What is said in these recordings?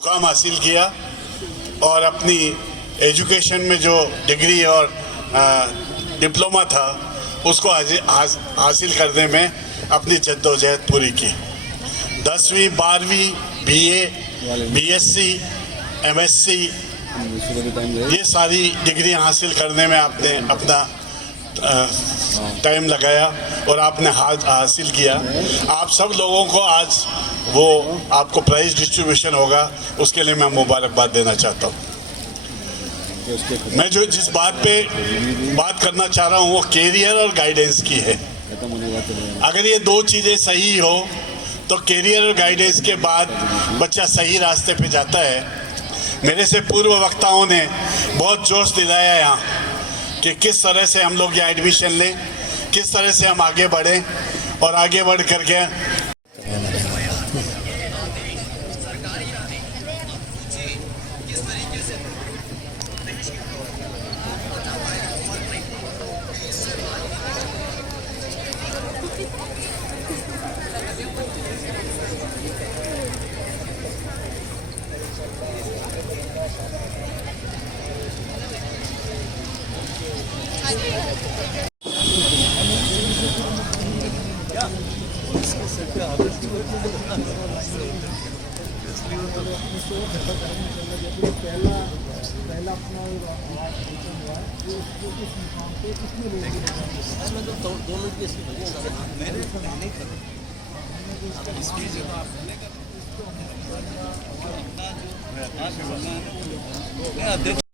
मुकाम हासिल किया और अपनी एजुकेशन में जो डिग्री और डिप्लोमा था उसको हासिल करने में अपनी जद्दोजहद पूरी की। 10वीं 12वीं बीए, बीएससी, एमएससी ये सारी डिग्रियां हासिल करने में आपने अपना टाइम लगाया और आपने हासिल किया। आप सब लोगों को आज वो आपको प्राइज डिस्ट्रीब्यूशन होगा, उसके लिए मैं मुबारकबाद देना चाहता हूँ। मैं जिस बात करना चाह रहा हूँ वो कैरियर और गाइडेंस की है। अगर ये दो चीज़ें सही हो तो कैरियर और गाइडेंस के बाद बच्चा सही रास्ते पे जाता है। मेरे से पूर्व वक्ताओं ने बहुत जोश दिलाया यहाँ कि किस तरह से हम लोग यहाँ एडमिशन लें, किस तरह से हम आगे बढ़ें और आगे बढ़ करके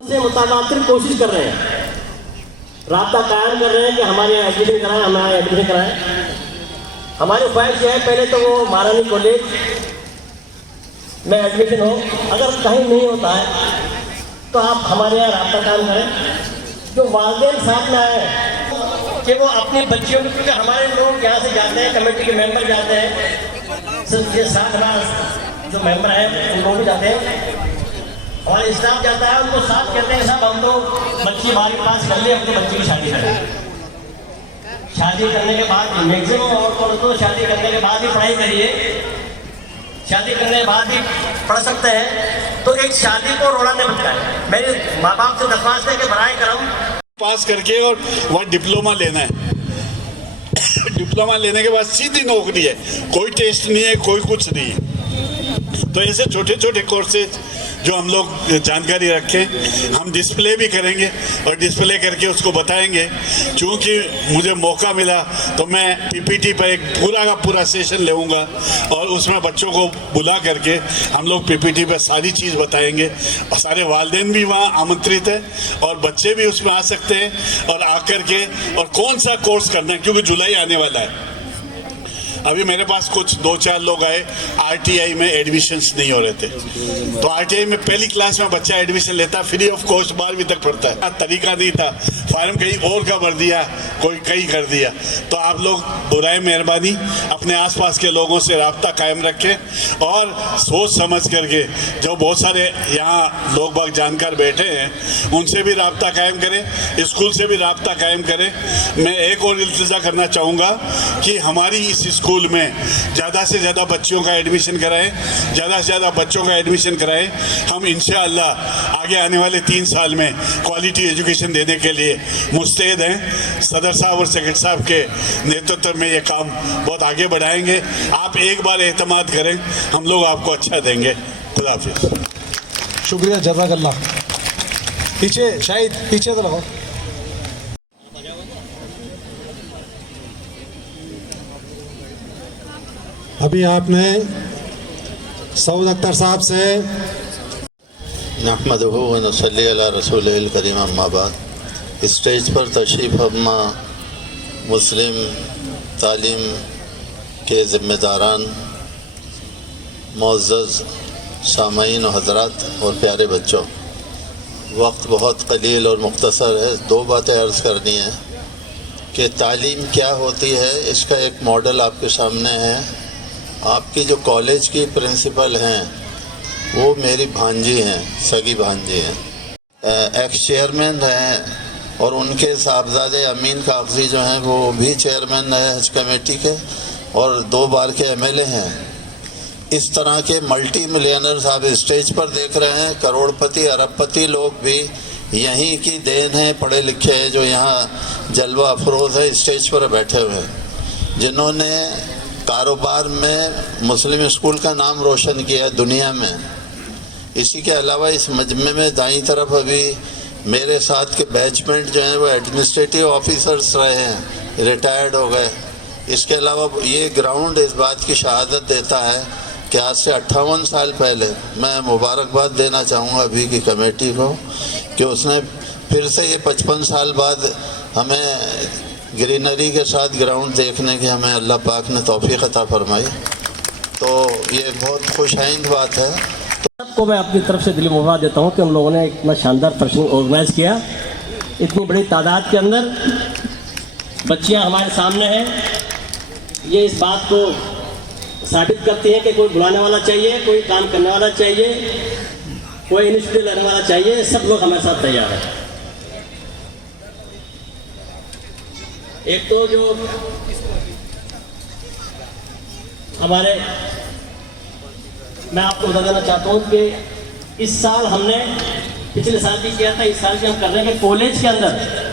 से मुताबिक कोशिश कर रहे हैं, राब्ता कायम कर रहे हैं कि हमारे एडमिशन कराएं, हमारे एडमिशन कराएं। हमारी ख्वाहिश है पहले तो वो महारानी कॉलेज में एडमिशन हो, अगर कहीं नहीं होता है तो आप हमारे यहाँ राब्ता कायम करें। जो वालिदैन साथ में आए कि वो अपने बच्चियों को, क्योंकि हमारे लोग यहाँ से जाते हैं, कमेटी के मेंबर जाते हैं, ये 60 जो मेंबर हैं उन लोग भी जाते हैं, हमारे स्टाफ जाता है, उनको साथ कहते हैं साहब हम तो बच्ची हमारे पास कर ले, अपने बच्चे की शादी करें। शादी करने के बाद मैक्सिमम औरतों तो शादी करने के बाद ही पढ़ाई करिए, शादी करने के बाद ही पढ़ सकते हैं। तो एक शादी को रोड़ा नहीं बनता है। मेरे माँ बाप से दरख्वास्त है कि बराए करम पास करके और वह डिप्लोमा लेना है। डिप्लोमा लेने के बाद सीधी नौकरी है, कोई टेस्ट नहीं है, कोई कुछ नहीं है। तो ऐसे छोटे छोटे कोर्सेज जो हम लोग जानकारी रखें, हम डिस्प्ले भी करेंगे और डिस्प्ले करके उसको बताएंगे। क्योंकि मुझे मौका मिला तो मैं पीपीटी पर एक पूरा का पूरा सेशन लेऊंगा और उसमें बच्चों को बुला करके हम लोग पीपीटी पर सारी चीज़ बताएंगे और सारे वालिदैन भी वहाँ आमंत्रित है और बच्चे भी उसमें आ सकते हैं और आकर के और कौन सा कोर्स करना है, क्योंकि जुलाई आने वाला है। अभी मेरे पास कुछ 2-4 लोग आए, आरटीआई में एडमिशन्स नहीं हो रहे थे, तो आरटीआई में पहली क्लास में बच्चा एडमिशन लेता, फ्री ऑफ कॉस्ट 12वीं तक पढ़ता है। तरीका नहीं था, फार्म कहीं और का भर दिया, कोई कहीं कर दिया। तो आप लोग बुराए मेहरबानी अपने आसपास के लोगों से राब्ता कायम रखें और सोच समझ करके, जो बहुत सारे यहाँ लोग बाग जानकार बैठे हैं उनसे भी राब्ता कायम करें, स्कूल से भी राब्ता कायम करें। मैं एक और इल्तिजा करना चाहूँगा कि हमारी इस स्कूल में ज़्यादा से ज़्यादा बच्चों का एडमिशन कराएं, ज़्यादा से ज़्यादा बच्चों का एडमिशन कराएं। हम इंशाअल्लाह आगे आने वाले 3 साल में क्वालिटी एजुकेशन देने के लिए मुस्तैद हैं। सदर साहब और सेक्रेटरी साहब के नेतृत्व में ये काम बहुत आगे बढ़ाएंगे। आप एक बार एतमाद करें, हम लोग आपको अच्छा देंगे। खुदा हाफिज़। शुक्रिया, जज़ाकल्लाह। पीछे शाहिद, पीछे तो लगाओ। अभी आपने सऊद अख्तर साहब से नहमदुहु व नसल्ली अला रसूलिल करीम अम्मा बाद स्टेज पर तशरीफ़ फरमा मुस्लिम तालीम के ज़िम्मेदारान, मुअज़्ज़ज़ सामईन व हज़रात और प्यारे बच्चों, वक्त बहुत कलील और मुख्तसर है। 2 बातें अर्ज़ करनी है कि तालीम क्या होती है, इसका एक मॉडल आपके सामने है। आपकी जो कॉलेज की प्रिंसिपल हैं वो मेरी भांजी हैं, सगी भांजी हैं, एक्स चेयरमैन हैं और उनके साहबजादे अमीन कागज़ी जो हैं वो भी चेयरमैन है हज कमेटी के और 2 बार के एमएलए हैं। इस तरह के मल्टी मिलियनर्स आप स्टेज पर देख रहे हैं, करोड़पति अरबपति लोग भी यहीं की देन है, पढ़े लिखे हैं, जो यहाँ जलवा अफरोज़ है स्टेज पर बैठे हुए हैं, जिन्होंने कारोबार में मुस्लिम स्कूल का नाम रोशन किया दुनिया में। इसी के अलावा इस मजमे में दाईं तरफ अभी मेरे साथ के बैचमेंट जो हैं वो एडमिनिस्ट्रेटिव ऑफिसर्स रहे हैं, रिटायर्ड हो गए। इसके अलावा ये ग्राउंड इस बात की शहादत देता है कि आज से 58 साल पहले, मैं मुबारकबाद देना चाहूँगा अभी की कमेटी को कि उसने फिर से ये 55 साल बाद हमें ग्रीनरी के साथ ग्राउंड देखने की हमें अल्लाह पाक ने तौफीक अता फरमाई। तो ये बहुत खुशाइंद बात है। सबको मैं अपनी तरफ से दिली मुबारक देता हूँ कि हम लोगों ने इतना शानदार फंक्शन ऑर्गेनाइज किया, इतनी बड़ी तादाद के अंदर बच्चियाँ हमारे सामने हैं। ये इस बात को साबित करती हैं कि कोई बुलाने वाला चाहिए, कोई काम करने वाला चाहिए, कोई इनिशिएटिव लेने वाला चाहिए, सब लोग हमारे साथ तैयार हैं। एक तो जो हमारे, मैं आपको बता देना चाहता हूँ कि इस साल हमने, पिछले साल भी किया था, इस साल भी हम कर रहे हैं कि कॉलेज के अंदर